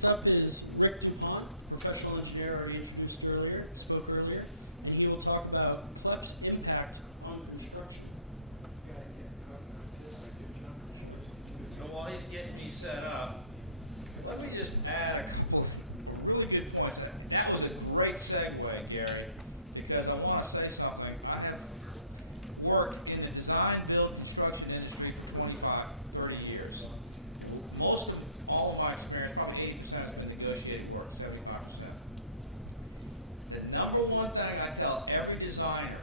Next up is Rick Dupont, professional engineer already introduced earlier, spoke earlier, and he will talk about CLEP's impact on construction. So while he's getting me set up, let me just add a couple of really good points. That was a great segue, Gary, because I want to say something. I have worked in the design, build, construction industry for 25, 30 years. Most of all of my experience, probably 80% has been negotiated work, 75%. The number one thing I tell every designer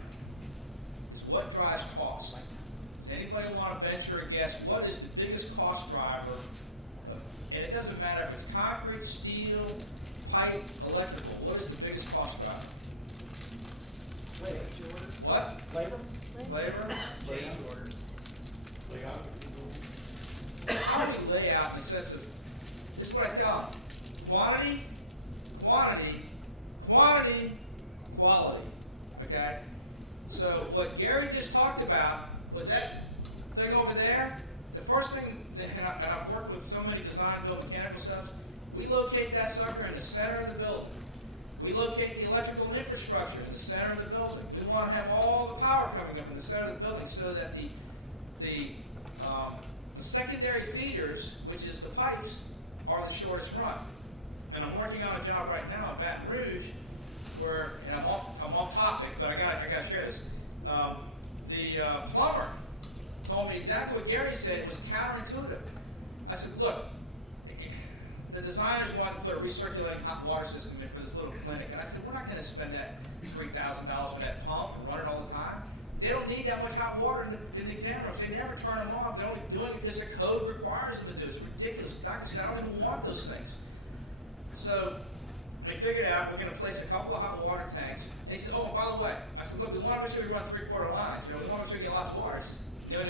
is what drives cost. Does anybody want to venture a guess? What is the biggest cost driver? And it doesn't matter if it's concrete, steel, pipe, electrical. What is the biggest cost driver? Labor. What? Labor? Labor? Change orders. How do we lay out in the sense of, this is what I tell them: quantity, quantity, quantity, quality. Okay? So what Gary just talked about was that thing over there. The first thing, and I've worked with so many design, build, mechanical subs, we locate that sucker in the center of the building. We locate the electrical infrastructure in the center of the building. We want to have all the power coming up in the center of the building so that the secondary feeders, which is the pipes, are the shortest run. And I'm working on a job right now in Baton Rouge where, and I'm off topic, but I gotta share this. The plumber told me exactly what Gary said. It was counterintuitive. I said, look, the designers wanted to put a recirculating hot water system in for this little clinic, and I said, we're not going to spend that $3,000 for that pump and run it all the time. They don't need that much hot water in the exam rooms. They never turn them off. They're only doing it because the code requires them to do it. It's ridiculous. The doctor said, I don't even want those things. So we figured out we're going to place a couple of hot water tanks. And he said, oh, by the way, I said, look, we want to make sure we run 3/4 lines. You know, we want to make sure we get lots of water. He says, no.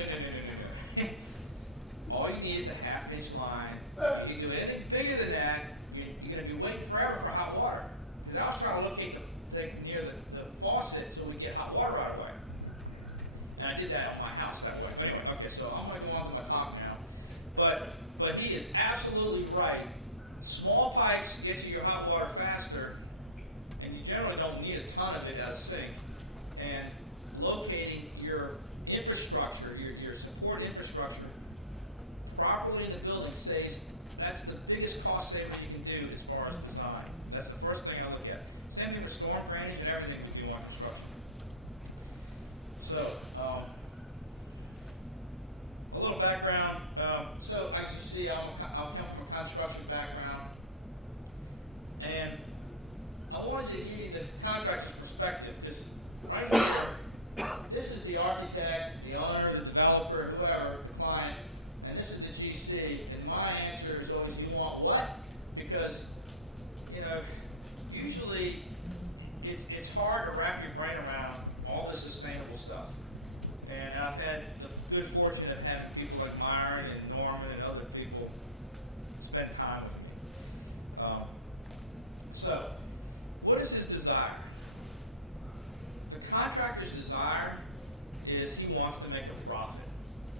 All you need is a 1/2-inch line. You can do anything bigger than that, you're going to be waiting forever for hot water. Because I was trying to locate the thing near the faucet so we get hot water right away. And I did that on my house that way. But anyway, okay, so I'm going to go on to my talk now. But he is absolutely right. Small pipes get you your hot water faster, and you generally don't need a ton of it at a sink. And locating your infrastructure, your support infrastructure, properly in the building that's the biggest cost saving you can do as far as design. That's the first thing I look at. Same thing with storm drainage and everything we do on construction. So, a little background. So, as you see, I come from a construction background, and I wanted to give you the contractor's perspective, because right here, this is the architect, the owner, the developer, whoever, the client, and this is the GC, and my answer is always, you want what? Because, you know, usually it's hard to wrap your brain around all this sustainable stuff. And I've had the good fortune of having people like Myron and Norman and other people spend time with me. So, what is his desire? The contractor's desire is he wants to make a profit.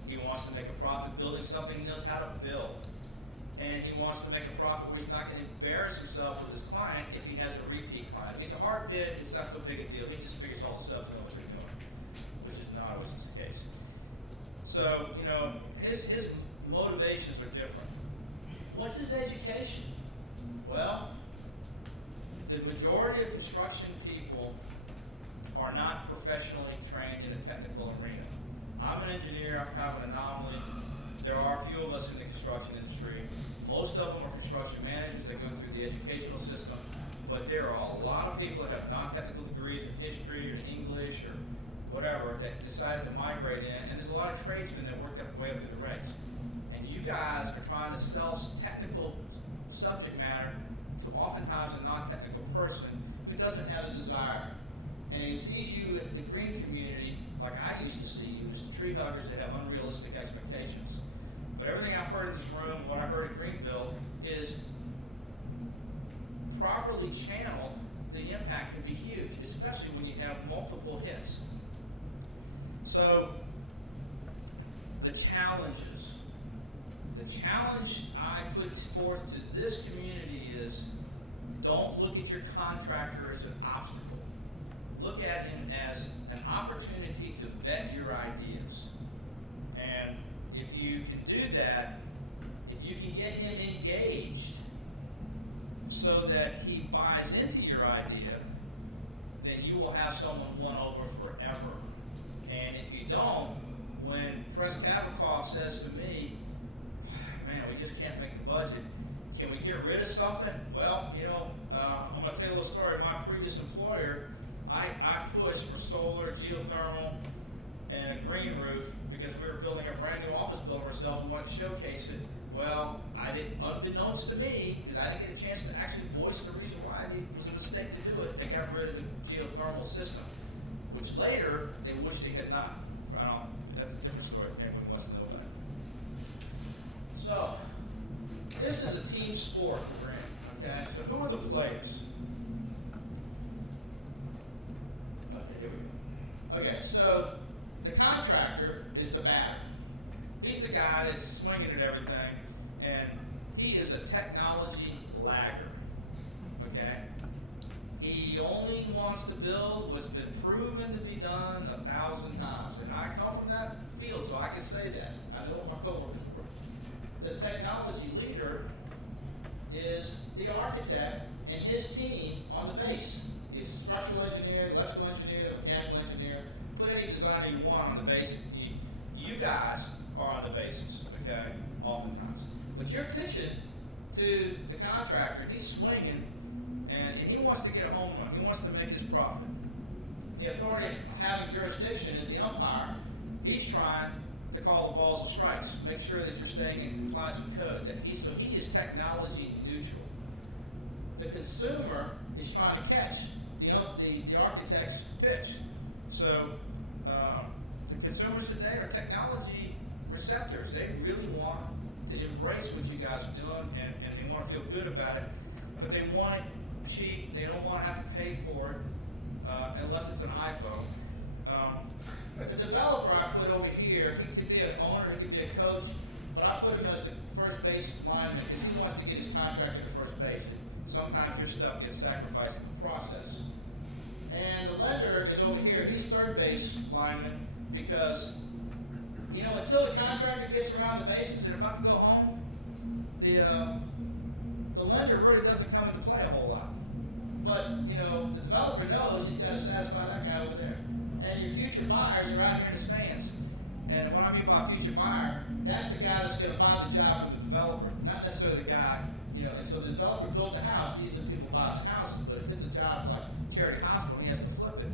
He wants to make a profit building something he knows how to build. And he wants to make a profit where he's not going to embarrass himself with his client if he has a repeat client. If he's a hard bid, it's not so big a deal. He just figures all the subs know what they're doing, which is not always the case. So, you know, his motivations are different. What's his education? Well, the majority of construction people are not professionally trained in a technical arena. I'm an engineer, I'm kind of an anomaly. There are a few of us in the construction industry. Most of them are construction managers that go through the educational system, but there are a lot of people that have non-technical degrees in history or in English or whatever that decided to migrate in, and there's a lot of tradesmen that work their way up through the ranks. And you guys are trying to sell technical subject matter to oftentimes a non-technical person who doesn't have the desire. And he sees you in the green community like I used to see you, as tree huggers that have unrealistic expectations. But everything I've heard in this room, what I heard at Greenville, is properly channeled, the impact can be huge, especially when you have multiple hits. So, the challenges. The challenge I put forth to this community is, don't look at your contractor as an obstacle. Look at him as an opportunity to vet your ideas. And if you can do that, if you can get him engaged so that he buys into your idea, then you will have someone won over forever. And if you don't, when Preskavakov says to me, man, we just can't make the budget, can we get rid of something? Well, I'm going to tell you a little story. My previous employer, I pushed for solar, geothermal, and a green roof because we were building a brand new office building ourselves and wanted to showcase it. Well, I didn't, unbeknownst to me, because I didn't get a chance to actually voice the reason why it was a mistake to do it, they got rid of the geothermal system, which later they wish they had not. That's a different story. Everyone wants to know that. So, this is a team sport we're in, okay? So who are the players? Okay, here we go. Okay, so the contractor is the batter. He's the guy that's swinging at everything, and he is a technology lagger, okay? He only wants to build what's been proven to be done 1,000 times, and I come from that field, so I can say that. I know what my coworkers were. The technology leader is the architect and his team on the base. The structural engineer, electrical engineer, mechanical engineer, put any designer you want on the base. You guys are on the bases, okay, oftentimes. But you're pitching to the contractor, he's swinging, and he wants to get a home run. He wants to make his profit. The authority having jurisdiction is the umpire. He's trying to call the balls and strikes, make sure that you're staying in compliance with code. So he is technology neutral. The consumer is trying to catch the architect's pitch. So the consumers today are technology receptors. They really want to embrace what you guys are doing, and they want to feel good about it, but they want it cheap. They don't want to have to pay for it unless it's an iPhone. The developer I put over here, he could be an owner, he could be a coach, but I put him as a first base lineman because he wants to get his contractor to first base. Sometimes your stuff gets sacrificed in the process. And the lender is over here, he's third base lineman because, until the contractor gets around the bases and about to go home, the lender really doesn't come into play a whole lot. But, the developer knows he's got to satisfy that guy over there. And your future buyers are out here in the stands. And what I mean by future buyer, that's the guy that's going to buy the job from the developer, not necessarily the guy, and so the developer built the house, these are the people buy the houses, but if it's a job like Charity Hospital, he has to flip it.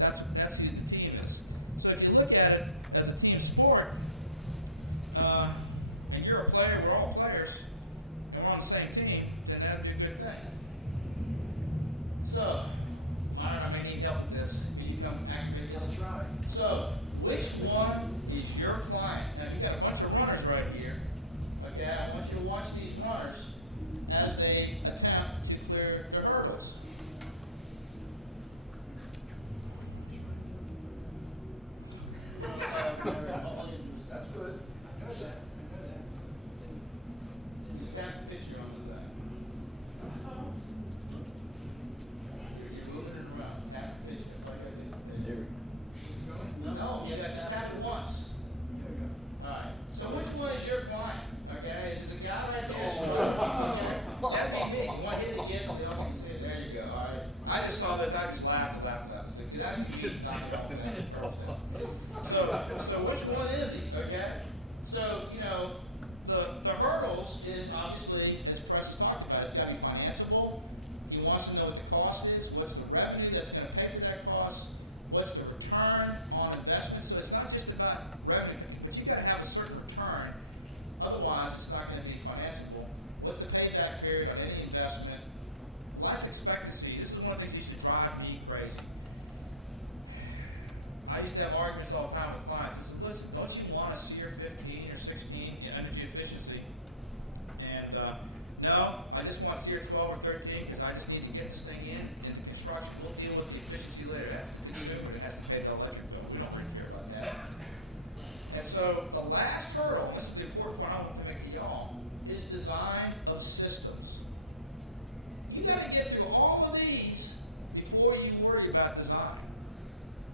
That's who the team is. So if you look at it as a team sport, and you're a player, we're all players, and we're on the same team, then that'd be a good thing. So, Myron, I may need help with this. Can you come activate this? That's right. So, which one is your client? Now, you got a bunch of runners right here. Okay, I want you to watch these runners as they attempt to clear their hurdles. That's good. I know that. Just tap the picture on the back. You're moving it around. Tap the picture. That's all you gotta do. There we go. No, you gotta just tap it once. There we go. Alright. So which one is your client? Okay, is it the guy right there? Oh. Okay. That'd be me. You want to hit it again so they all can see it? There you go. Alright. I just saw this, I just laughed. So, that's just not at all that. So which one is he? Okay? So, the hurdles is obviously, as Press talked about, it's got to be financeable. He wants to know what the cost is, what's the revenue that's going to pay for that cost, what's the return on investment. So it's not just about revenue, but you got to have a certain return. Otherwise, it's not going to be financeable. What's the payback period on any investment? Life expectancy. This is one of the things that used to drive me crazy. I used to have arguments all the time with clients. I said, listen, don't you want a SEER 15 or 16 in energy efficiency? And no, I just want SEER 12 or 13 because I just need to get this thing in construction. We'll deal with the efficiency later. That's the consumer that has to pay the electric bill. We don't really care about that. And so the last hurdle, and this is the important point I want to make to y'all, is design of systems. You got to get through all of these before you worry about design.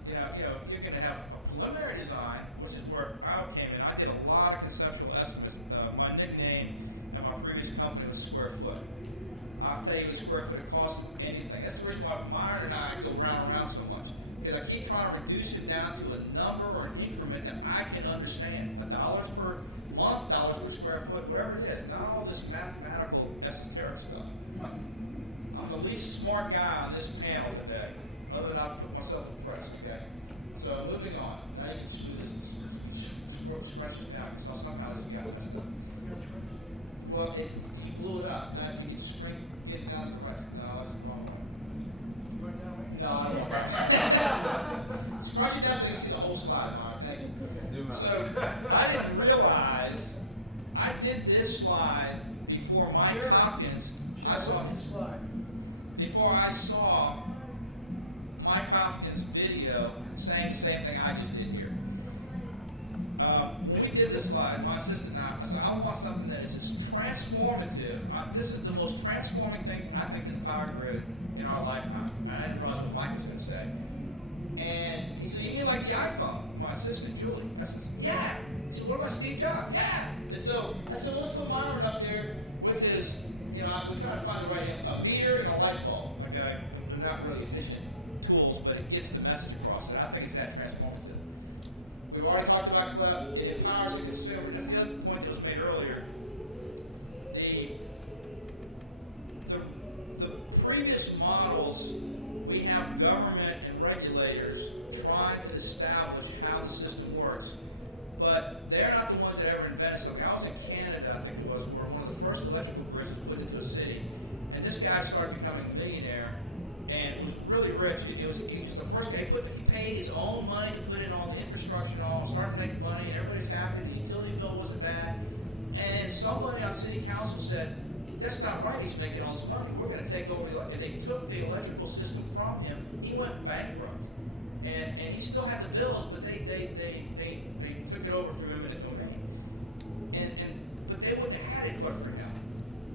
You know, you're going to have a preliminary design, which is where I came in. I did a lot of conceptual estimates. My nickname at my previous company was square foot. I'll tell you what square foot it costs anything. That's the reason why Myron and I go round and round so much. Because I keep trying to reduce it down to a number or an increment that I can understand. $1 per month, dollars per square foot, whatever it is. Not all this mathematical esoteric stuff. I'm the least smart guy on this panel today, other than I've put myself in press, okay? So moving on. Now you can just do this. Scrunch it down, because somehow this got messed up. Well, you blew it up. Now if you can shrink, get it down to the rest. No, that's the wrong way. You went that way? No, I don't want that. Scrunch it down so you can see the whole slide, Mark. Thank you. Zoom out. So I didn't realize I did this slide before Mike Hopkins. I saw this slide. before I saw Mike Hopkins' video saying the same thing I just did here. When we did this slide, my assistant and I said, I want something that is just transformative. This is the most transforming thing, I think, to the power grid in our lifetime. And I didn't realize what Mike was going to say. And he said, you mean like the iPhone? My assistant, Julie. I said, yeah. He said, what about Steve Jobs? Yeah. And so I said, well, let's put Myron up there with his, we're trying to find the right, a meter and a light bulb. Okay? They're not really efficient tools, but it gets the message across. And I think it's that transformative. We've already talked about CLEP. It empowers the consumer. That's the other point that was made earlier. The previous models, we have government and regulators trying to establish how the system works. But they're not the ones that ever invented something. I was in Canada, I think it was, where one of the first electrical grids was put into a city. And this guy started becoming a millionaire and was really rich. He was the first guy. He paid his own money to put in all the infrastructure and all, started making money, and everybody's happy. The utility bill wasn't bad. And somebody on city council said, that's not right, he's making all this money. We're going to take over and they took the electrical system from him. He went bankrupt. And he still had the bills, but they took it over from him in a domain. But they wouldn't have had it but for him.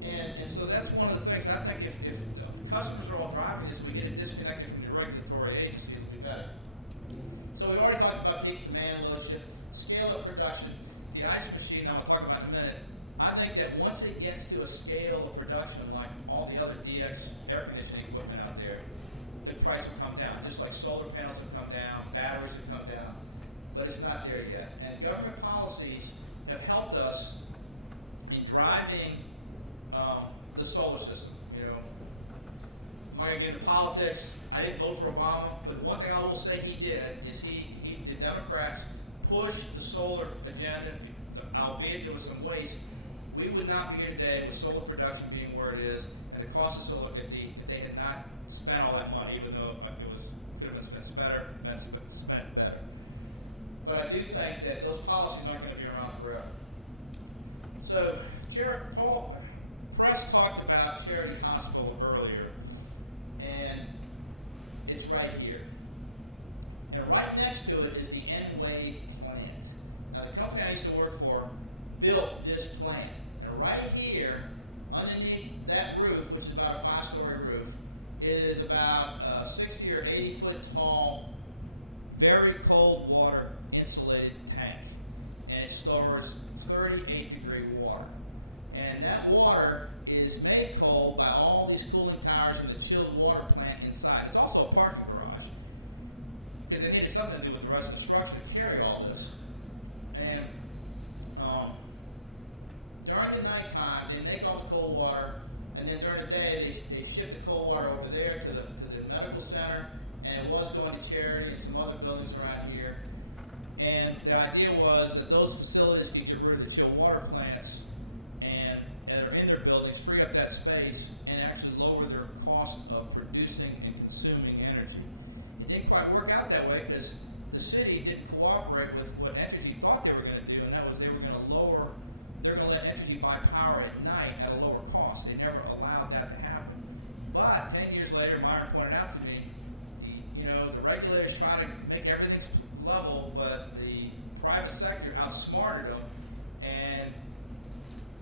And so that's one of the things. I think if the customers are all driving this, we get it disconnected from the regulatory agency, it'll be better. So we've already talked about peak demand, load shift, scale of production. The ice machine, I'm going to talk about in a minute. I think that once it gets to a scale of production like all the other DX air conditioning equipment out there, the price will come down. Just like solar panels have come down, batteries have come down, but it's not there yet. And government policies have helped us in driving the solar system. I'm not going to get into politics. I didn't vote for Obama, but one thing I will say he did is the Democrats pushed the solar agenda, albeit there was some waste. We would not be here today with solar production being where it is, and the cost of solar if they had not spent all that money, even though could have been spent better. But I do think that those policies aren't going to be around forever. So, Paul Press talked about Charity Hospital earlier, and it's right here. And right next to it is the N-Wave plant. Now, the company I used to work for built this plant. And right here, underneath that roof, which is about a 5-story roof, it is about 60 or 80 foot tall, very cold water insulated tank. And it stores 38-degree water. And that water is made cold by all these cooling towers and the chilled water plant inside. It's also a parking garage, because they needed something to do with the rest of the structure to carry all this. And during the nighttime, they make all the cold water, and then during the day, they ship the cold water over there to the medical center, and it was going to Charity and some other buildings around here. And the idea was that those facilities could get rid of the chilled water plants and that are in their buildings, free up that space, and actually lower their cost of producing and consuming energy. It didn't quite work out that way because the city didn't cooperate with what Entergy thought they were going to do, and that was they were going to let Entergy buy power at night at a lower cost. They never allowed that to happen. But 10 years later, Myron pointed out to me, the regulators try to make everything level, but the private sector outsmarted them, and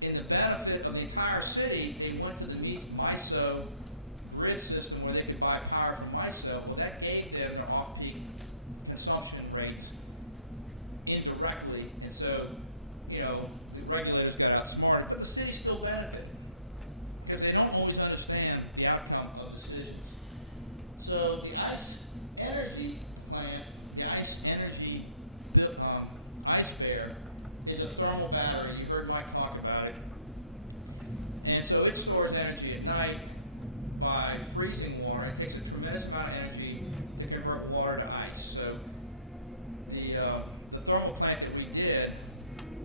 in the benefit of the entire city, they went to the MISO grid system where they could buy power from MISO, well, that gave them their off-peak consumption rates indirectly, and so, you know, the regulators got outsmarted, but the city still benefited because they don't always understand the outcome of decisions. So the ICE energy plant, the ICE energy ICE Bear is a thermal battery. You heard Mike talk about it. And so it stores energy at night by freezing water. It takes a tremendous amount of energy to convert water to ice. So the thermal plant that we did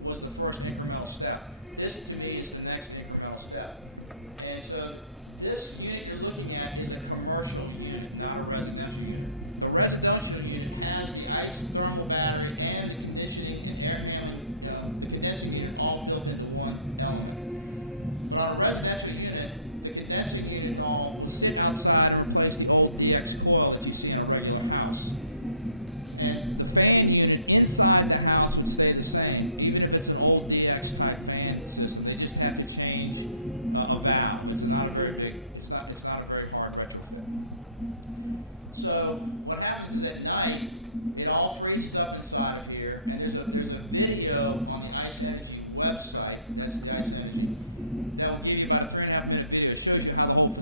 was the first incremental step. This, to me, is the next incremental step. And so this unit you're looking at is a commercial unit, not a residential unit. The residential unit has the ICE thermal battery and the conditioning and air handling, the condensing unit all built into one element. But on a residential unit, the condensing unit all will sit outside and replace the old DX coil that you see in a regular house. And the fan unit inside the house would stay the same, even if it's an old DX type fan system. They just have to change a valve. It's not a very big, it's not a very hard retrofit. So what happens is at night, it all freezes up inside of here, and there's a video on the ICE Energy website. That's the ICE Energy. That will give you about a 3.5-minute video. It shows you how the whole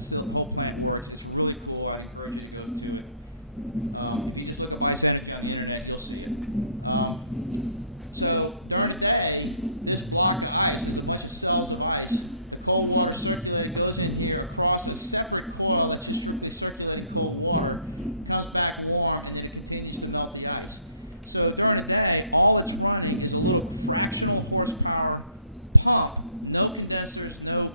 plant works. It's really cool. I'd encourage you to go to it. If you just look at ICE Energy on the internet, you'll see it. So during the day, this block of ice, there's a bunch of cells of ice. The cold water circulating goes in here across a separate coil that's just strictly circulating cold water, comes back warm, and then it continues to melt the ice. So during the day, all it's running is a little fractional horsepower pump, no condensers, no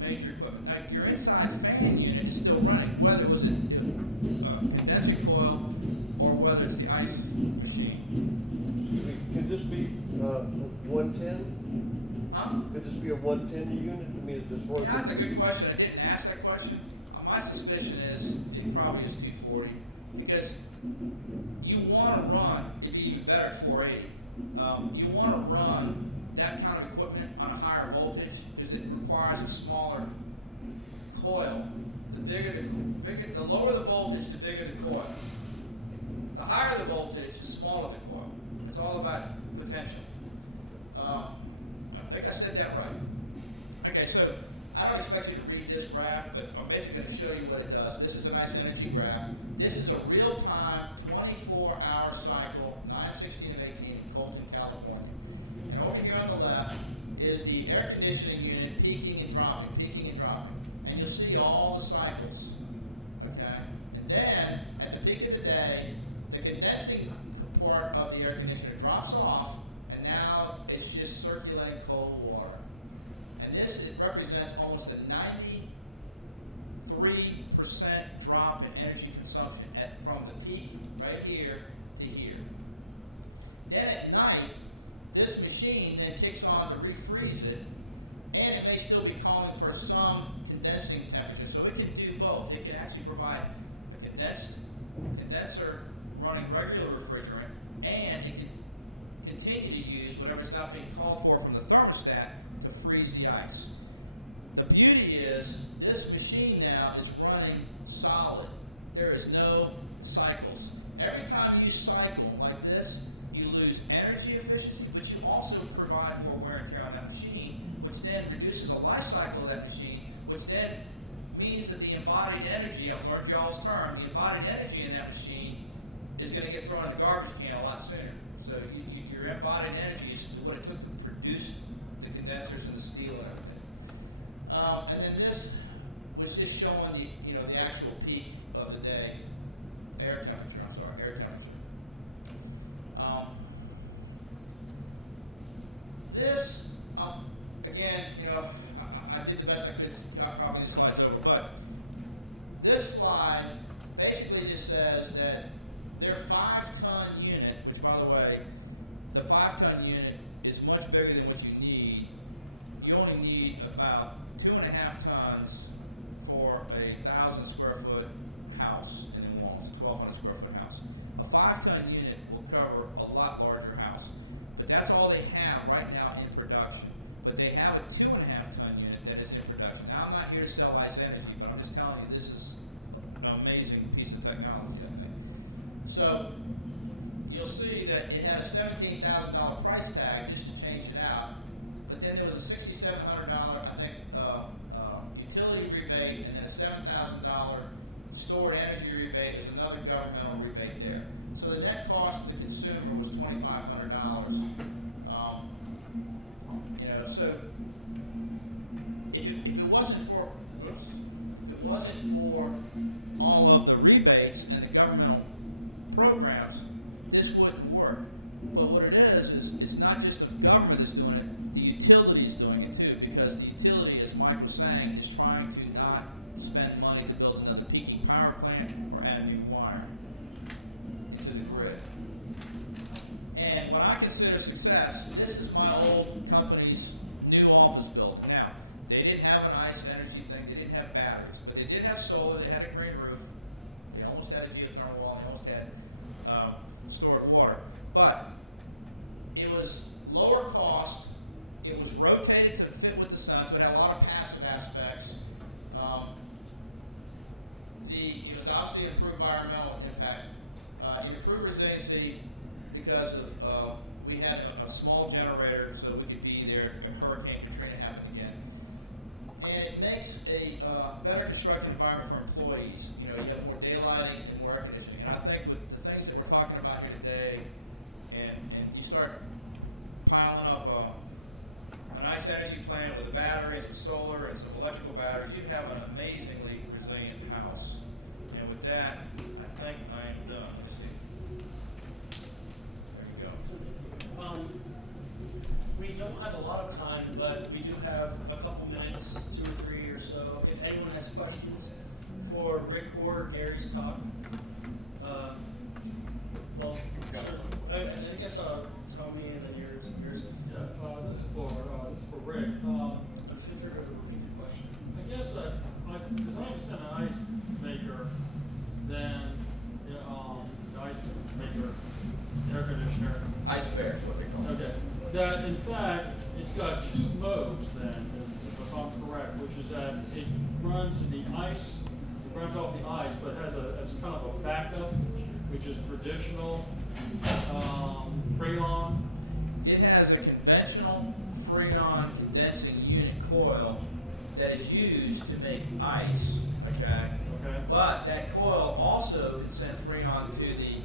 major equipment. Now, your inside fan unit is still running, whether it was a condensing coil or whether it's the ice machine. Could this be 110? Huh? Could this be a 110 unit? I mean, is this worth Yeah, that's a good question. I didn't ask that question. My suspicion is it probably is 240 because you want to run, it'd be even better at 480. You want to run that kind of equipment on a higher voltage because it requires a smaller coil. The lower the voltage, the bigger the coil. The higher the voltage, the smaller the coil. It's all about potential. I think I said that right. Okay, so I don't expect you to read this graph, but I'm basically going to show you what it does. This is a nice energy graph. This is a real-time, 24-hour cycle, 9/16 of 18 in Colton, California. And over here on the left is the air conditioning unit peaking and dropping. And you'll see all the cycles, okay? And then, at the peak of the day, the condensing part of the air conditioner drops off, and now it's just circulating cold water. And this represents almost a 93% drop in energy consumption from the peak right here to here. Then at night, this machine then kicks on to refreeze it, and it may still be calling for some condensing temperature. So it can do both. It can actually provide a condenser running regular refrigerant, and it can continue to use whatever's not being called for from the thermostat to freeze the ice. The beauty is this machine now is running solid. There is no cycles. Every time you cycle like this, you lose energy efficiency, but you also provide more wear and tear on that machine, which then reduces the life cycle of that machine, which then means that the embodied energy, I've learned y'all's term, the embodied energy in that machine is going to get thrown in the garbage can a lot sooner. So your embodied energy is what it took to produce the condensers and the steel and everything. And then this was just showing the actual peak of the day, air temperature. This, again, I did the best I could to copy the slides over, but this slide basically just says that their 5-ton unit, which by the way, the 5-ton unit is much bigger than what you need. You only need about 2.5 tons for a 1,000 square foot house and then walls, 1,200 square foot house. A 5-ton unit will cover a lot larger house. But that's all they have right now in production. but they have a 2.5 ton unit that is in production. Now, I'm not here to sell ice energy, but I'm just telling you this is an amazing piece of technology, I think. So, you'll see that it had a $17,000 price tag just to change it out, but then there was a $6,700, I think, utility rebate, and then a $7,000 stored energy rebate is another governmental rebate there. So the net cost to the consumer was $2,500. So if it wasn't for, all of the rebates and the governmental programs, this wouldn't work. But what it is it's not just the government that's doing it, the utility is doing it too, because the utility, as Mike was saying, is trying to not spend money to build another peaking power plant or add new wire into the grid. And what I consider success, this is my old company's new office building. Now, they didn't have an ice energy thing, they didn't have batteries, but they did have solar, they had a green roof, they almost had a geothermal wall, they almost had stored water. But it was lower cost, it was rotated to fit with the sun, so it had a lot of passive aspects. It was obviously improved environmental impact. It improved resiliency because of we had a small generator, so we could be there if Hurricane Katrina happened again. And it makes a better constructed environment for employees. You know, you have more daylighting and more air conditioning. And I think with the things that we're talking about here today, and you start piling up a nice energy plant with a battery and some solar and some electrical batteries, you have an amazingly resilient house. And with that, I think I am done. Let me see. There you go. We don't have a lot of time, but we do have a couple minutes, 2 or 3 or so. If anyone has questions for Rick or Gary's talk, well, I guess Tommy and then yours. Yeah, this is for Rick. But feel free to repeat the question. I guess because I understand an ice maker, then the ice maker, air conditioner. Ice bear is what they call it. Okay. That in fact it's got 2 modes then, if I'm correct, which is that it runs in the ice, it runs off the ice, but has as kind of a backup, which is traditional Freon. It has a conventional Freon condensing unit coil that is used to make ice, okay? Okay. But that coil also can send Freon to the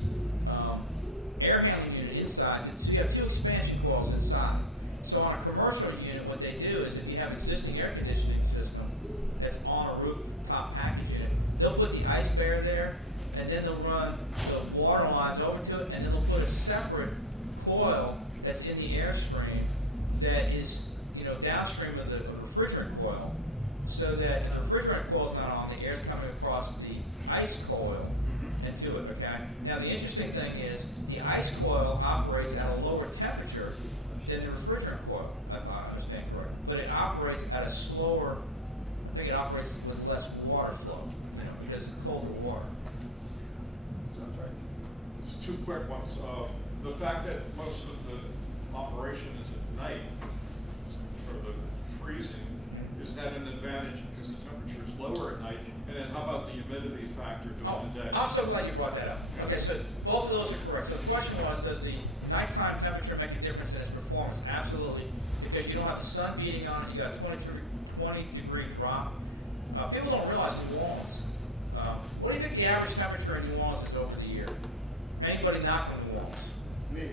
air handling unit inside. So you have 2 expansion coils inside. So on a commercial unit, what they do is if you have an existing air conditioning system that's on a rooftop package unit, they'll put the ice bear there, and then they'll run the water lines over to it, and then they'll put a separate coil that's in the airstream that is, downstream of the refrigerant coil, so that if the refrigerant coil is not on, the air is coming across the ice coil and to it, okay? Now the interesting thing is the ice coil operates at a lower temperature than the refrigerant coil, if I understand correctly. But it operates at a slower, I think it operates with less water flow, because of colder water. Sounds right. It's 2 quick ones. The fact that most of the operation is at night for the freezing, is that an advantage because the temperature is lower at night? And then how about the humidity factor during the day? I'm so glad you brought that up. Okay, so both of those are correct. So the question was, does the nighttime temperature make a difference in its performance? Absolutely, because you don't have the sun beating on it. You got a 20-degree drop. People don't realize New Orleans. What do you think the average temperature in New Orleans is over the year? Anybody not from New Orleans? Me.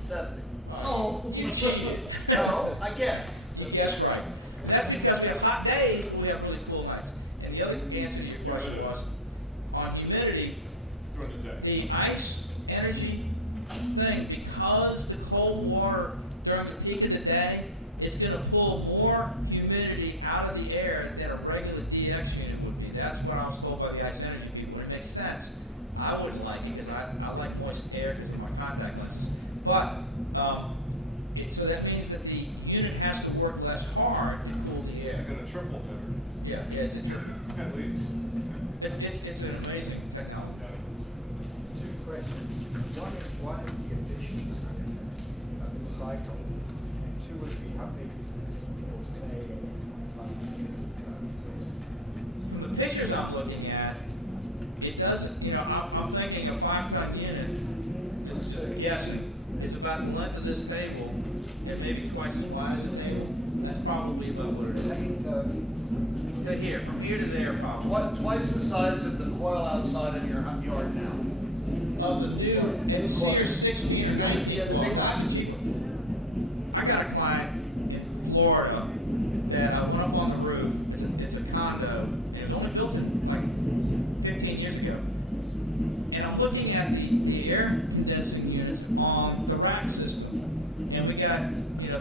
70. Oh, you cheated. No, I guess. You guessed right. And that's because we have hot days, but we have really cool nights. And the other answer to your question was, on humidity, During the day. the ice energy thing, because the cold water during the peak of the day, it's going to pull more humidity out of the air than a regular DX unit would be. That's what I was told by the ice energy people. And it makes sense. I wouldn't like it because I like moist air because of my contact lenses. But, so that means that the unit has to work less hard to cool the You're air. going to triple better. Yeah, it's a triple. At least. It's an amazing technology. 2 questions. One is the efficiency of the cycle? And 2 would be, how big is this, say, From the pictures I'm looking at, it doesn't, I'm thinking a 5-ton unit, it's just a guessing, is about the length of this table and maybe twice as wide as the table. That's probably about what it is. To here, from here to there probably. Twice the size of the coil outside of your yard now. Of the new, and it's here 16 or 19. Yeah, the big ones. Cheaper. I got a client in Florida that I went up on the roof. It's a condo, and it was only built in like 15 years ago. And I'm looking at the air condensing units on the rack system. And we got,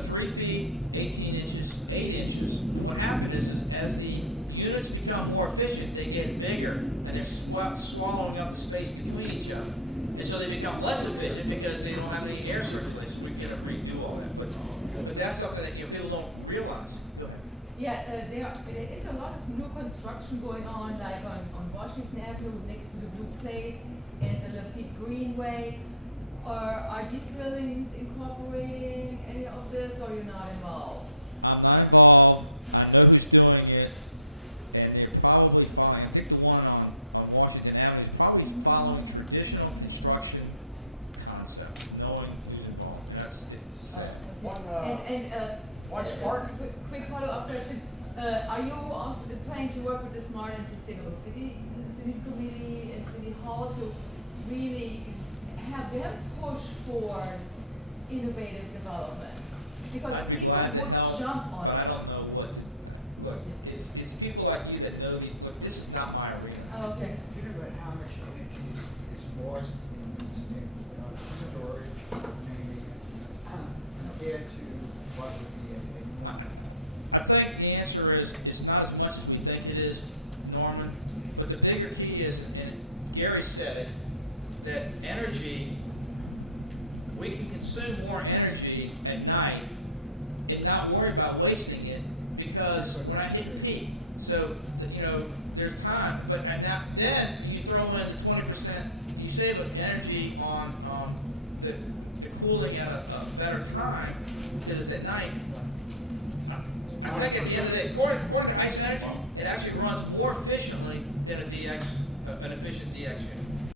3 feet, 18 inches, 8 inches. And what happened is as the units become more efficient, they get bigger, and they're swallowing up the space between each other. And so they become less efficient because they don't have any air circulation. We can redo all that. But that's something that people don't realize. Go ahead. Yeah, there is a lot of new construction going on, like on Washington Avenue next to the Blue Plate and the Lafitte Greenway. Are these buildings incorporating any of this, or you're not involved? I'm not involved. I know who's doing it, and they're probably following. I picked the one on Washington Avenue. It's probably following traditional construction concept, knowing who's involved. And that's it's sad. Why Spark? Quick follow-up question. Are you also planning to work with the Smart and Sustainable Cities Committee and City Hall to really have them push for innovative development? Because I'd be people glad to would help, jump on but it. I don't know what to. Look, it's people like you that know these. Look, this is not my arena. Oh, okay. Peter, but how much energy is lost in this, storage, maybe, compared to what would be a more? I think the answer is it's not as much as we think it is, Norman. But the bigger key is, and Gary said it, that energy, we can consume more energy at night and not worry about wasting it because we're not hitting peak. So, there's time. But then you throw in the 20%, you save energy on the cooling at a better time because it's at night. I think at the end of the day, according to Ice Energy, it actually runs more efficiently than an efficient DX unit.